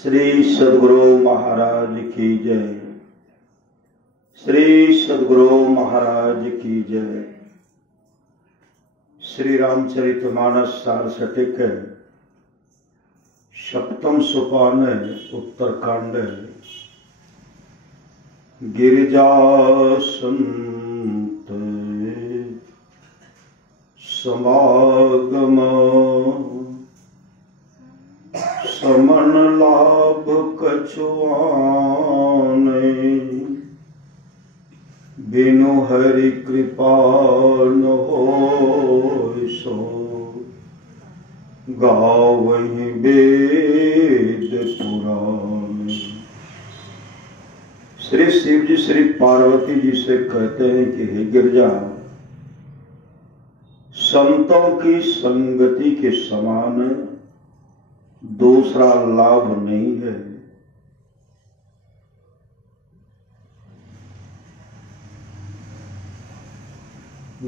श्री सद्गुरु महाराज की जय। श्री सद्गुरु महाराज की जय। श्री रामचरितमानस सारस्वतिक सप्तम सोपान उत्तरकांड गिरिजा संत समागम समन लाभ कछुआने बिनु हरि कृपा न होय सो गावहि वेद पुराण। श्री शिव जी श्री पार्वती जी से कहते हैं कि हे गिरजा, संतों की संगति के समान दूसरा लाभ नहीं है।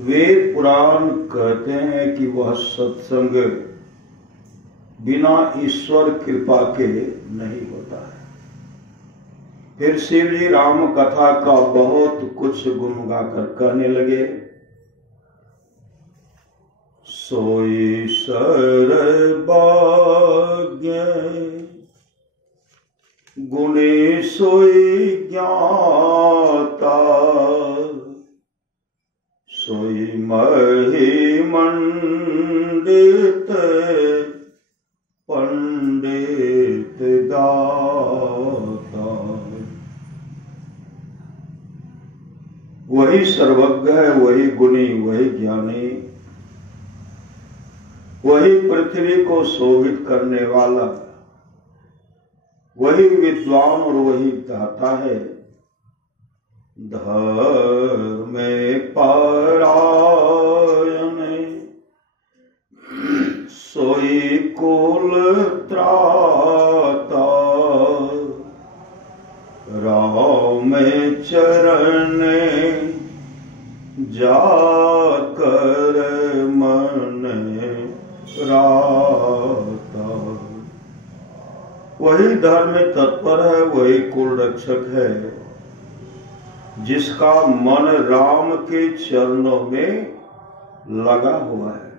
वेद पुराण कहते हैं कि वह सत्संग बिना ईश्वर कृपा के नहीं होता है। फिर शिव जी राम कथा का बहुत कुछ गुण गाकर कहने लगे। सोई सर्वज्ञ गुणे सोई ज्ञाता, सोई महिमंडित पंडित दाता। वही सर्वज्ञ है, वही गुणी, वही ज्ञानी, वही पृथ्वी को शोभित करने वाला, वही विद्वान और वही दाता है। धर्म परायण सोई कुल त्राता, राम चरण जाकर मन राता। वही धर्म में तत्पर है, वही कुल रक्षक है, जिसका मन राम के चरणों में लगा हुआ है।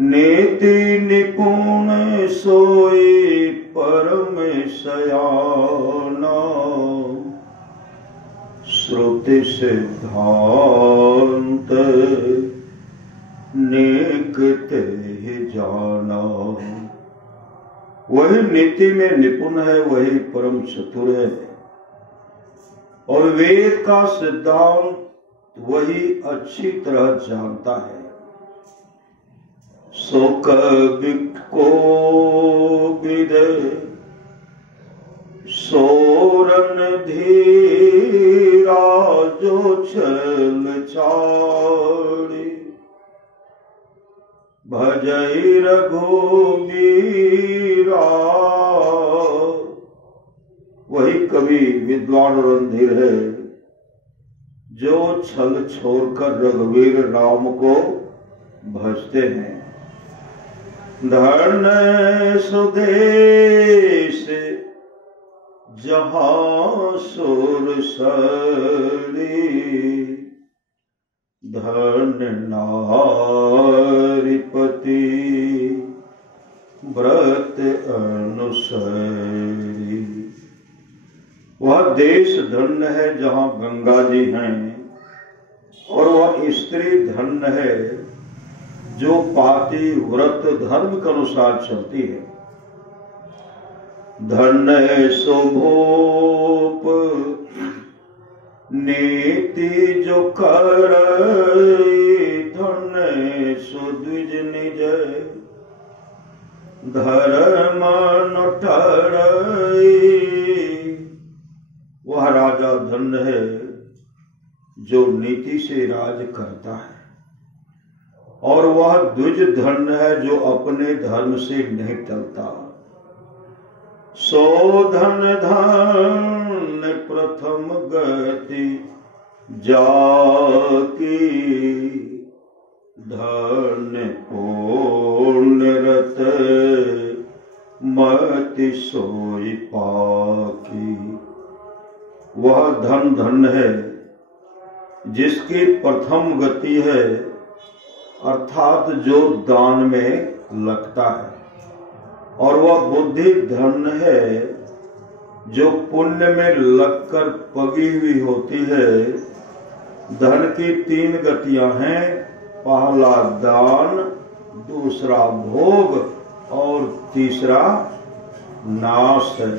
नीति निपुण सोई परम सयाना, श्रुति सिद्धांत नेक ते जाना। वही नीति में निपुण है, वही परम चतुर है, और वेद का सिद्धांत वही अच्छी तरह जानता है। सो कबिक को विदे सोरन धीरा, जो चल चाड़ी भजई रघुबीरा। वही कवि विद्वान और अंधीर है, जो छल छोड़कर रघुवीर राम को भजते हैं। धन सुदेश जहां सुर सरी, धन नारीपति व्रत अनुसरी। वह देश धन्य है जहां गंगा जी हैं, और वह स्त्री धन्य है जो पाति व्रत धर्म के अनुसार चलती है। धन्य सुभूप नीति जो कर, धन्य सुद्विज निज धर्म नटर। वह राजा धन्य है जो नीति से राज करता है, और वह द्विज धन्य है जो अपने धर्म से नहीं टलता। सो धन धन प्रथम गति जाकी, धन पूर्ण रत गति सोई पाकी। वह धन धन्य है जिसकी प्रथम गति है, अर्थात जो दान में लगता है, और वह बुद्धि धन्य है जो पुण्य में लगकर पगी हुई होती है। धन की 3 गतियां हैं, पहला दान, दूसरा भोग और तीसरा नाश है।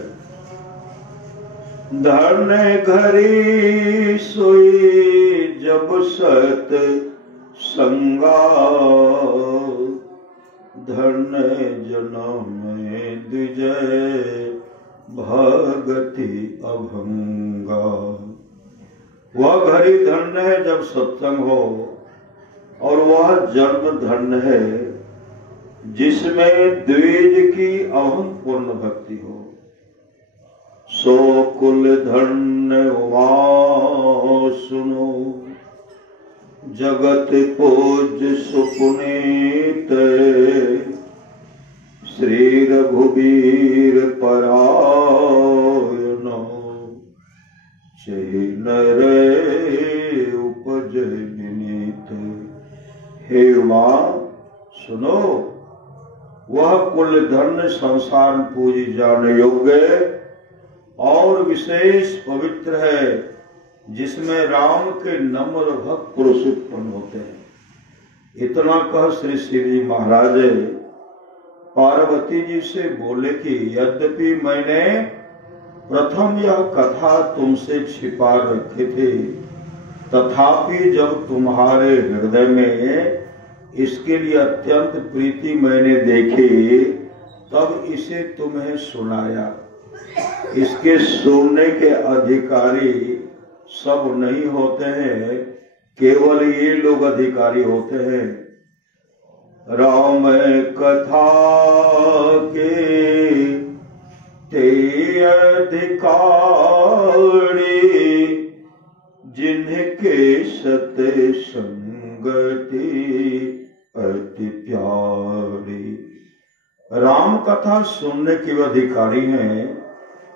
धन घरी सोई जब सत संगा, धन जन्म द्विजय भगति अभंगा। वह घड़ी धन्य है जब सत्संग हो, और वह जन्म धन्य है जिसमें द्विज की अहम पूर्ण भक्ति हो। सो कुल धन्य उमा सुनो, जगत पूज्य सुपुनीत, श्री रघुबीर परायण, नर उपजय विनीत। हे उमा सुनो, वह कुल धन्य संसार पूजी जाने योग्य और विशेष पवित्र है जिसमें राम के नम्र भक्त पुरुष उत्पन्न होते हैं। इतना कह श्री शिव जी महाराज पार्वती जी से बोले कि यद्यपि मैंने प्रथम यह कथा तुमसे छिपा रखी थी, तथापि जब तुम्हारे हृदय में इसके लिए अत्यंत प्रीति मैंने देखी, तब इसे तुम्हें सुनाया। इसके सुनने के अधिकारी सब नहीं होते हैं, केवल ये लोग अधिकारी होते हैं। राम कथा के ते अधिकारी, जिनके सत संगति अति प्यारी। राम कथा सुनने के अधिकारी हैं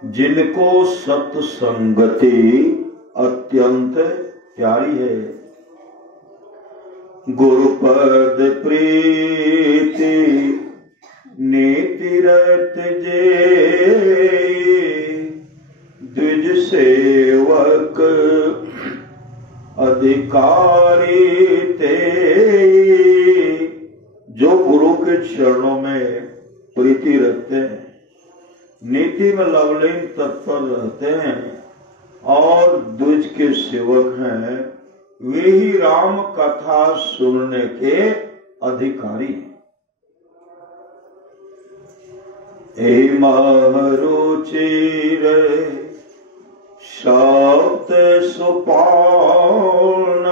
जिनको सत्संगति अत्यंत प्यारी है। गुरुपद प्रीति नीति रत जे, द्विज सेवक अधिकारी ते। जो गुरु के चरणों में प्रीति रखते हैं, नीति में लवलीन तत्पर रहते हैं और द्विज के सेवक हैं, वे ही राम कथा सुनने के अधिकारी हैं। रुचिर शब्द सुपान,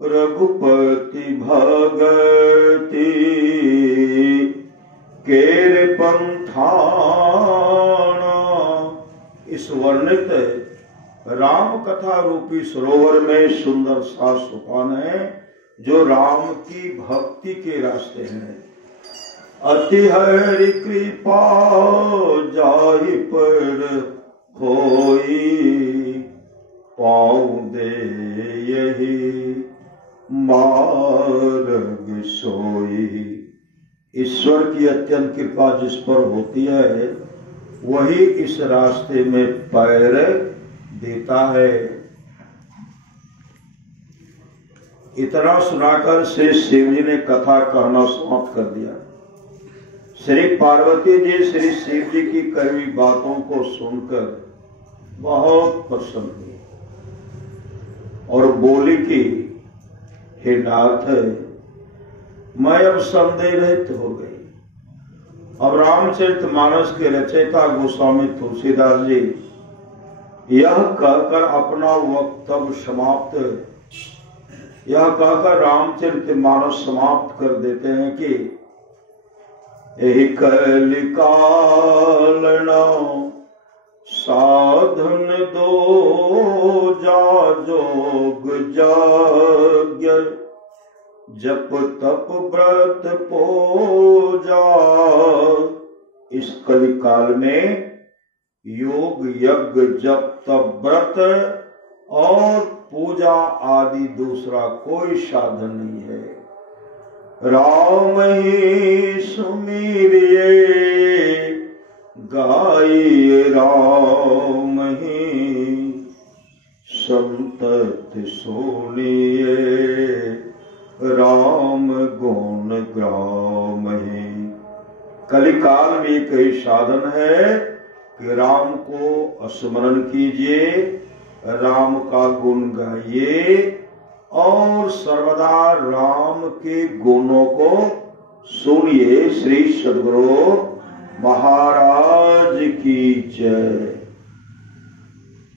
रघुपति भगति केर पंथाना। इस वर्णित राम कथा रूपी सरोवर में सुंदर सा सोपान है जो राम की भक्ति के रास्ते हैं। अति हरि कृपा जाहि पर होई, पाँव दे यही मार्ग सोई। ईश्वर की अत्यंत कृपा जिस पर होती है वही इस रास्ते में पैर देता है। इतना सुनाकर श्री शिव जी ने कथा कहना समाप्त कर दिया। श्री पार्वती जी श्री शिव जी की कही हुई बातों को सुनकर बहुत प्रसन्न हुई और बोली कि हे नाथ, मैं अब संदेह रहित हो गई। अब रामचरितमानस के रचयिता गोस्वामी तुलसीदास जी यह कहकर अपना वक्तव्य समाप्त, यह कहकर रामचरितमानस समाप्त कर देते हैं कि कलिकाल साधन दो जा जोग यज्ञ, जप तप व्रत पूजा इस कलि काल में योग यज्ञ जप तप व्रत और पूजा आदि दूसरा कोई साधन नहीं है। राम ही सुमिरिए गाइए, राम ही संतत सुनिए, राम गुण ग्राम ही। कलिकाल में एक ही साधन है कि राम को स्मरण कीजिए, राम का गुण गाइए और सर्वदा राम के गुणों को सुनिए। श्री सद्गुरु महाराज की जय।